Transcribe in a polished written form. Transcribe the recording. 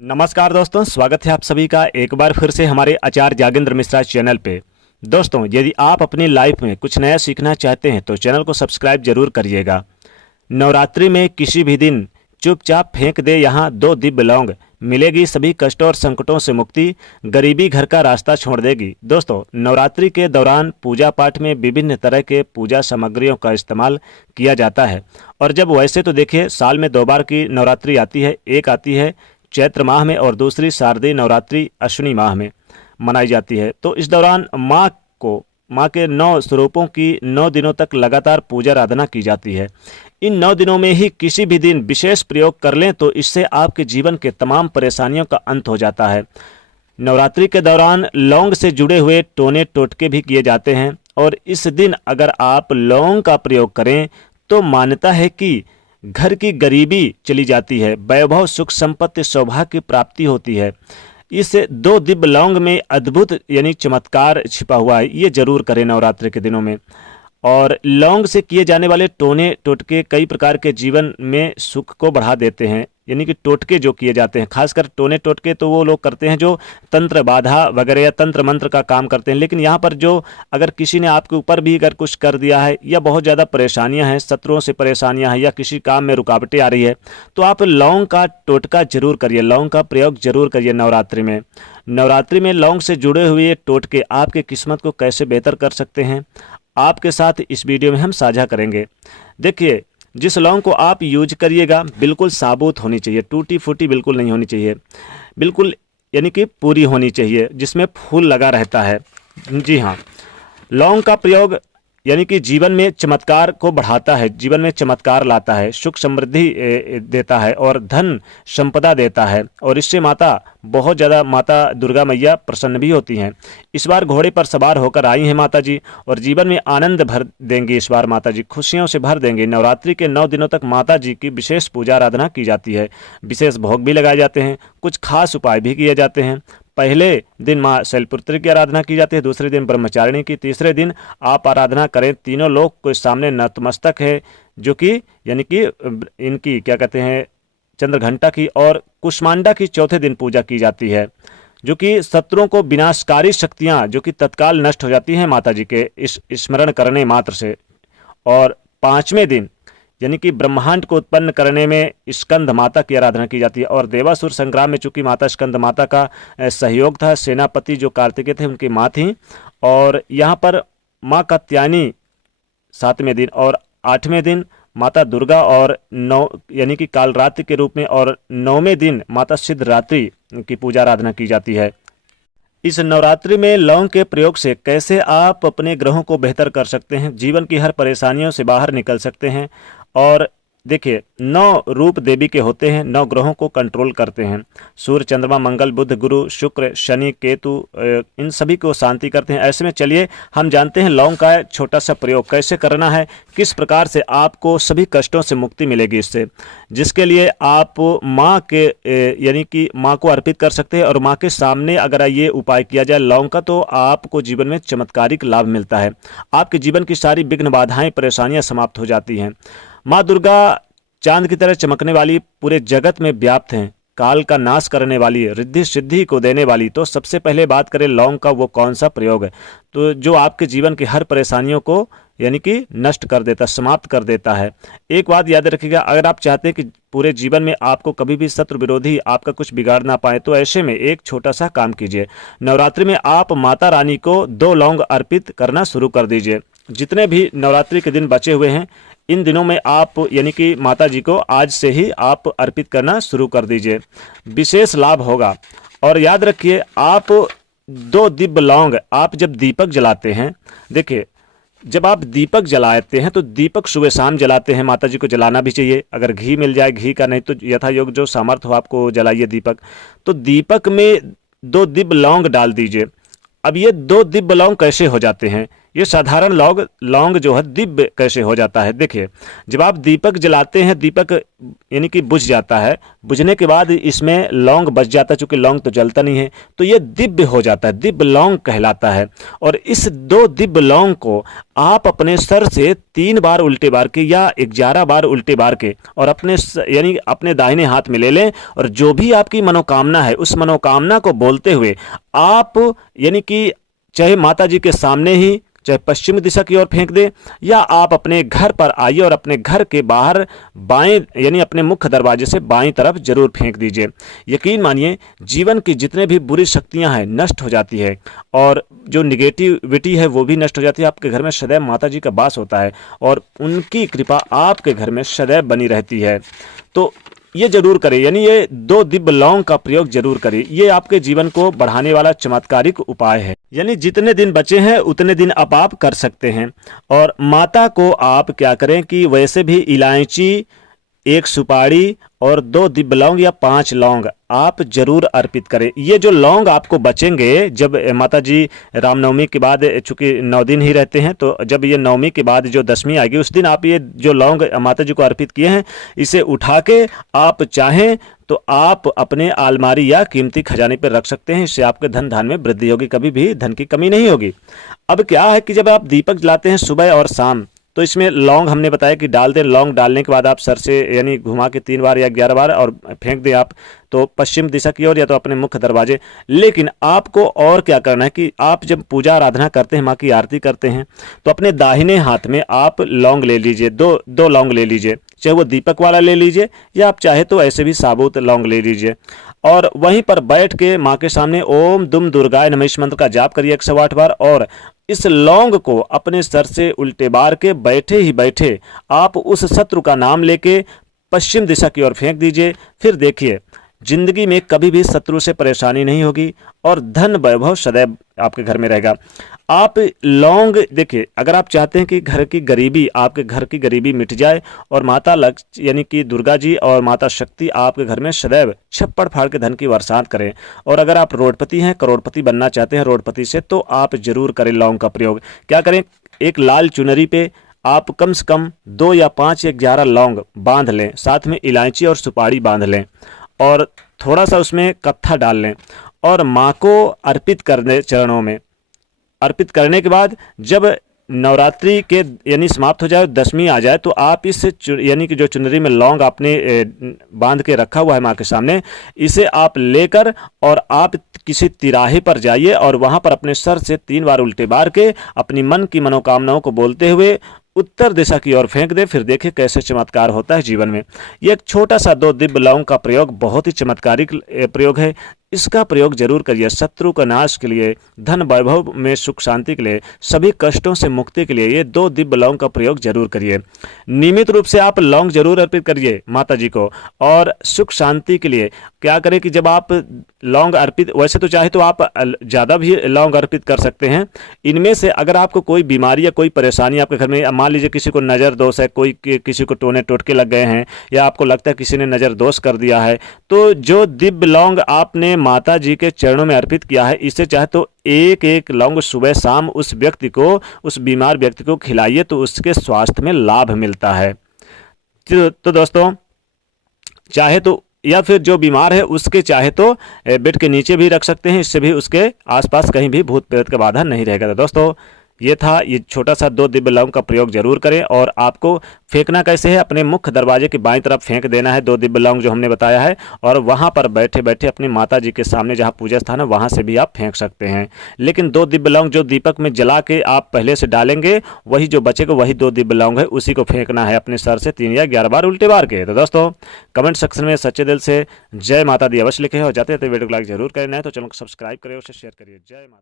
नमस्कार दोस्तों, स्वागत है आप सभी का एक बार फिर से हमारे आचार्य जागेंद्र मिश्रा चैनल पे। दोस्तों, यदि आप अपनी लाइफ में कुछ नया सीखना चाहते हैं तो चैनल को सब्सक्राइब जरूर करिएगा। नवरात्रि में किसी भी दिन चुपचाप फेंक दे यहाँ 2 दिव्य लौंग, मिलेगी सभी कष्टों और संकटों से मुक्ति, गरीबी घर का रास्ता छोड़ देगी। दोस्तों, नवरात्रि के दौरान पूजा पाठ में विभिन्न तरह के पूजा सामग्रियों का इस्तेमाल किया जाता है। और जब वैसे तो देखिए, साल में 2 बार की नवरात्रि आती है। एक आती है चैत्र माह में और दूसरी शारदीय नवरात्रि अश्विनी माह में मनाई जाती है। तो इस दौरान माँ के 9 स्वरूपों की 9 दिनों तक लगातार पूजा आराधना की जाती है। इन 9 दिनों में ही किसी भी दिन विशेष प्रयोग कर लें तो इससे आपके जीवन के तमाम परेशानियों का अंत हो जाता है। नवरात्रि के दौरान लौंग से जुड़े हुए टोने टोटके भी किए जाते हैं और इस दिन अगर आप लौंग का प्रयोग करें तो मान्यता है कि घर की गरीबी चली जाती है, वैभव, सुख, संपत्ति, सौभाग्य की प्राप्ति होती है। इस 2 दिव्य लौंग में अद्भुत यानी चमत्कार छिपा हुआ है। ये जरूर करें नवरात्रि के दिनों में। और लौंग से किए जाने वाले टोने टोटके कई प्रकार के जीवन में सुख को बढ़ा देते हैं। यानी कि टोटके जो किए जाते हैं, खासकर टोने टोटके तो वो लोग करते हैं जो तंत्र बाधा वगैरह या तंत्र मंत्र का काम करते हैं। लेकिन यहाँ पर जो अगर किसी ने आपके ऊपर भी अगर कुछ कर दिया है या बहुत ज़्यादा परेशानियाँ हैं, शत्रुओं से परेशानियाँ हैं या किसी काम में रुकावटें आ रही है, तो आप लौंग का टोटका जरूर करिए, लौंग का प्रयोग जरूर करिए नवरात्रि में। नवरात्रि में लौंग से जुड़े हुए टोटके आपके किस्मत को कैसे बेहतर कर सकते हैं, आपके साथ इस वीडियो में हम साझा करेंगे। देखिए, जिस लौंग को आप यूज करिएगा बिल्कुल साबुत होनी चाहिए, टूटी फूटी बिल्कुल नहीं होनी चाहिए, बिल्कुल यानी कि पूरी होनी चाहिए, जिसमें फूल लगा रहता है। जी हाँ, लौंग का प्रयोग यानी कि जीवन में चमत्कार को बढ़ाता है, जीवन में चमत्कार लाता है, सुख समृद्धि देता है और धन संपदा देता है। और इससे बहुत ज़्यादा माता दुर्गा मैया प्रसन्न भी होती हैं। इस बार घोड़े पर सवार होकर आई हैं माता जी और जीवन में आनंद भर देंगी। इस बार माता जी खुशियों से भर देंगे। नवरात्रि के 9 दिनों तक माता जी की विशेष पूजा आराधना की जाती है, विशेष भोग भी लगाए जाते हैं, कुछ खास उपाय भी किए जाते हैं। पहले दिन माँ शैलपुत्री की आराधना की जाती है, दूसरे दिन ब्रह्मचारिणी की, तीसरे दिन आप आराधना करें तीनों लोग को सामने नतमस्तक है, जो कि यानी कि इनकी क्या कहते हैं चंद्रघंटा की, और कुष्मांडा की चौथे दिन पूजा की जाती है, जो कि शत्रुओं को विनाशकारी शक्तियाँ जो कि तत्काल नष्ट हो जाती हैं माता जी के इस स्मरण करने मात्र से। और 5वें दिन यानी कि ब्रह्मांड को उत्पन्न करने में स्कंद माता की आराधना की जाती है। और देवासुर संग्राम में चूंकि माता स्कंद माता का सहयोग था, सेनापति जो कार्तिकेय थे उनकी माँ थी। और यहाँ पर माँ कात्यायनी 7वें दिन और 8वें दिन माता दुर्गा और 9 यानी कि कालरात्रि के रूप में, और 9वें दिन माता सिद्धरात्रि की पूजा आराधना की जाती है। इस नवरात्रि में लौंग के प्रयोग से कैसे आप अपने ग्रहों को बेहतर कर सकते हैं, जीवन की हर परेशानियों से बाहर निकल सकते हैं। और देखिए, 9 रूप देवी के होते हैं, 9 ग्रहों को कंट्रोल करते हैं। सूर्य, चंद्रमा, मंगल, बुध, गुरु, शुक्र, शनि, केतु, इन सभी को शांति करते हैं। ऐसे में चलिए हम जानते हैं लौंग का छोटा सा प्रयोग कैसे करना है, किस प्रकार से आपको सभी कष्टों से मुक्ति मिलेगी इससे, जिसके लिए आप माँ के यानी कि माँ को अर्पित कर सकते हैं। और माँ के सामने अगर ये उपाय किया जाए लौंग का, तो आपको जीवन में चमत्कारिक लाभ मिलता है। आपके जीवन की सारी विघ्न बाधाएं परेशानियां समाप्त हो जाती हैं। माँ दुर्गा चांद की तरह चमकने वाली, पूरे जगत में व्याप्त हैं, काल का नाश करने वाली, रिद्धि सिद्धि को देने वाली। तो सबसे पहले बात करें लौंग का, वो कौन सा प्रयोग है तो जो आपके जीवन की हर परेशानियों को यानी कि नष्ट कर देता, समाप्त कर देता है। एक बात याद रखिएगा, अगर आप चाहते हैं कि पूरे जीवन में आपको कभी भी शत्रु विरोधी आपका कुछ बिगाड़ ना पाए, तो ऐसे में एक छोटा सा काम कीजिए। नवरात्रि में आप माता रानी को 2 लौंग अर्पित करना शुरू कर दीजिए। जितने भी नवरात्रि के दिन बचे हुए हैं, इन दिनों में आप यानी कि माता जी को आज से ही आप अर्पित करना शुरू कर दीजिए, विशेष लाभ होगा। और याद रखिए, आप 2 दिव्य लौंग आप जब दीपक जलाते हैं, देखिए जब आप दीपक जलाते हैं तो दीपक सुबह शाम जलाते हैं, माता जी को जलाना भी चाहिए। अगर घी मिल जाए, घी का, नहीं तो यथा योग्य जो सामर्थ्य हो आपको जलाइए दीपक। तो दीपक में 2 दिव्य लौंग डाल दीजिए। अब ये 2 दिव्य लौंग कैसे हो जाते हैं, ये साधारण लौंग जो है दिव्य कैसे हो जाता है? देखिए, जब आप दीपक जलाते हैं, दीपक यानी कि बुझ जाता है, बुझने के बाद इसमें लौंग बच जाता है, चूंकि लौंग तो जलता नहीं है, तो ये दिव्य हो जाता है, दिव्य लौंग कहलाता है। और इस 2 दिव्य लौंग को आप अपने सर से 3 बार उल्टे बार के या 11 बार उल्टे बार के और यानी अपने दाहिने हाथ में ले लें, और जो भी आपकी मनोकामना है उस मनोकामना को बोलते हुए आप यानी कि चाहे माता जी के सामने ही, चाहे पश्चिम दिशा की ओर फेंक दे, या आप अपने घर पर आइए और अपने घर के बाहर बाएं यानी अपने मुख्य दरवाजे से बाईं तरफ जरूर फेंक दीजिए। यकीन मानिए, जीवन की जितने भी बुरी शक्तियां हैं नष्ट हो जाती है, और जो निगेटिविटी है वो भी नष्ट हो जाती है। आपके घर में सदैव माता जी का वास होता है और उनकी कृपा आपके घर में सदैव बनी रहती है। तो ये जरूर करें, यानी ये 2 दिव्य लौंग का प्रयोग जरूर करें। ये आपके जीवन को बढ़ाने वाला चमत्कारिक उपाय है। यानी जितने दिन बचे हैं उतने दिन अब आप कर सकते हैं। और माता को आप क्या करें कि वैसे भी इलायची, 1 सुपारी और 2 दिव्य लौंग या 5 लौंग आप जरूर अर्पित करें। ये जो लौंग आपको बचेंगे, जब माता जी रामनवमी के बाद, चूंकि 9 दिन ही रहते हैं, तो जब ये नवमी के बाद जो दशमी आएगी उस दिन आप ये जो लौंग माता जी को अर्पित किए हैं, इसे उठा के आप चाहें तो आप अपने अलमारी या कीमती खजाने पर रख सकते हैं। इससे आपके धन धान में वृद्धि होगी, कभी भी धन की कमी नहीं होगी। अब क्या है कि जब आप दीपक जलाते हैं सुबह और शाम, तो इसमें लौंग हमने बताया कि डाल दें। लौंग डालने के बाद आप सर से यानी घुमा के 3 बार या 11 बार और फेंक दें आप, तो पश्चिम दिशा की ओर या तो अपने मुख्य दरवाजे। लेकिन आपको और क्या करना है कि आप जब पूजा आराधना करते हैं, माँ की आरती करते हैं, तो अपने दाहिने हाथ में आप लौंग ले लीजिए, दो लौंग ले लीजिए, चाहे वो दीपक वाला ले लीजिए या आप चाहे तो ऐसे भी साबुत लौंग ले लीजिए। और वहीं पर बैठ के माँ के सामने ओम दुम दुर्गाय नमः इस मंत्र का जाप करिए 108 बार, और इस लौंग को अपने सर से उल्टे बार के बैठे ही बैठे आप उस शत्रु का नाम लेके पश्चिम दिशा की ओर फेंक दीजिए। फिर देखिए, जिंदगी में कभी भी शत्रु से परेशानी नहीं होगी और धन वैभव सदैव आपके घर में रहेगा। आप लौंग देखिए, अगर आप चाहते हैं कि आपके घर की गरीबी मिट जाए और माता लक्ष्मी यानी कि दुर्गा जी और माता शक्ति आपके घर में सदैव छप्पड़ फाड़ के धन की बरसात करें, और अगर आप रोडपति हैं, करोड़पति बनना चाहते हैं रोडपति से, तो आप जरूर करें लौंग का प्रयोग। क्या करें, एक लाल चुनरी पे आप कम से कम 2 या 5 या 11 लौंग बांध लें, साथ में इलायची और सुपारी बांध लें, और थोड़ा सा उसमें कत्था डाल लें और माँ को अर्पित कर दें चरणों में। अर्पित करने के बाद जब नवरात्रि के यानी समाप्त हो जाए, दशमी आ जाए, तो आप इस यानी कि जो चुनरी में लौंग आपने बांध के रखा हुआ है माँ के सामने, इसे आप लेकर और आप किसी तिराहे पर जाइए और वहाँ पर अपने सर से 3 बार उल्टे बार के अपनी मन की मनोकामनाओं को बोलते हुए उत्तर दिशा की ओर फेंक दे। फिर देखिए कैसे चमत्कार होता है जीवन में। ये एक छोटा सा 2 दिव्य लौंग का प्रयोग बहुत ही चमत्कारिक प्रयोग है। इसका प्रयोग जरूर करिए, शत्रु का नाश के लिए, धन वैभव में सुख शांति के लिए, सभी कष्टों से मुक्ति के लिए ये 2 दिव्य लौंग का प्रयोग जरूर करिए। नियमित रूप से आप लौंग जरूर अर्पित करिए माता जी को। और सुख शांति के लिए क्या करें कि जब आप लौंग अर्पित, वैसे तो चाहे तो आप ज़्यादा भी लौंग अर्पित कर सकते हैं। इनमें से अगर आपको कोई बीमारी या कोई परेशानी आपके घर में, मान लीजिए किसी को नज़र दोष है, किसी को टोने टोटके लग गए हैं, या आपको लगता है किसी ने नज़र दोष कर दिया है, तो जो दिव्य लौंग आपने माता जी के चरणों में अर्पित किया है, इससे चाहे तो एक लौंग सुबह शाम उस बीमार व्यक्ति को खिलाइए, तो उसके स्वास्थ्य में लाभ मिलता है। तो दोस्तों, चाहे तो या फिर जो बीमार है उसके चाहे तो बेड के नीचे भी रख सकते हैं, इससे भी उसके आसपास कहीं भी भूत प्रेत का बाधा नहीं रहेगा। तो दोस्तों, ये था ये छोटा सा 2 दिव्य लौंग का प्रयोग जरूर करें। और आपको फेंकना कैसे है, अपने मुख्य दरवाजे की बाईं तरफ फेंक देना है 2 दिव्य लौंग जो हमने बताया है, और वहां पर बैठे बैठे अपनी माता जी के सामने जहां पूजा स्थान है वहां से भी आप फेंक सकते हैं। लेकिन 2 दिव्य लौंग जो दीपक में जला के आप पहले से डालेंगे, वही जो बचेगा वही 2 दिव्य लौंग है, उसी को फेंकना है अपने सर से 3 या 11 बार उल्टे बार के। तो दोस्तों, कमेंट सेक्शन में सच्चे दिल से जय माता दी अवश्य लिखे और जाते वीडियो को लाइक जरूर करें, नहीं तो चैनल को सब्सक्राइब करें, उसे शेयर करिए। जय माता।